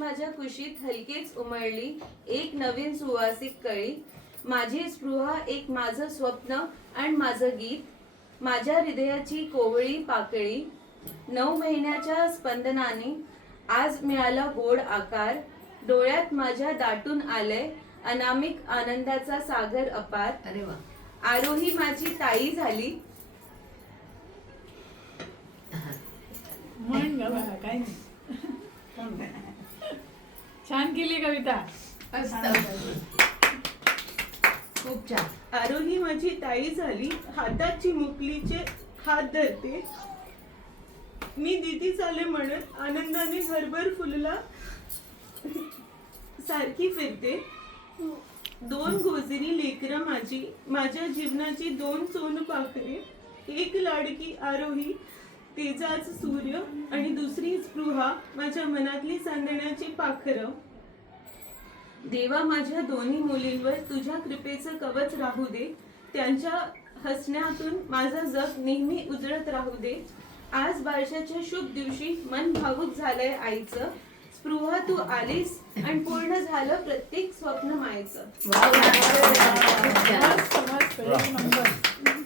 माझ्या कुशीत हलकेच उमळली एक नवीन सुवासिक कळी. माझी स्पृहा एक माझं स्वप्न आणि माझं गीत. माझ्या हृदयाची कोवळी पाकळी. 9 महिन्याच्या स्पंदनाने आज मिळाला गोड आकार. डोळ्यात माझ्या दाटून आलंय अनामिक आनंदाचा सागर अपार. अरे वा. आरोही माझी ताई झाली. म्हण ग बाळा, काय नाही. छान केली कविता. खूप छान. आरोही माझी ताई झाली. हातात चिमुकलीचे हात धरते. मी दिदी चाले म्हणत आनंदाने घरभर फुलला सारखी फिरते. 2 गोजरी लेकरं माझी, माझ्या जीवनाची 2 सोनपाखरे. एक लाडकी आरोही तेजाच सूर्य आणि दुसरी स्पृहा माझ्या मनातली चांदण्याची पाखरं. देवा माझ्या दोन्ही मुलींवर तुझ्या कृपेचं कवच राहू दे. त्यांच्या हसण्यातून माझं जग नेहमी उजळत राहू दे. आज बारशाच्या शुभ दिवशी मन भावुक झालंय आईचं. स्पृहा तू आलीस आणि पूर्ण झालं प्रत्येक स्वप्न मायचं. मस्त मस्त, एक नंबर.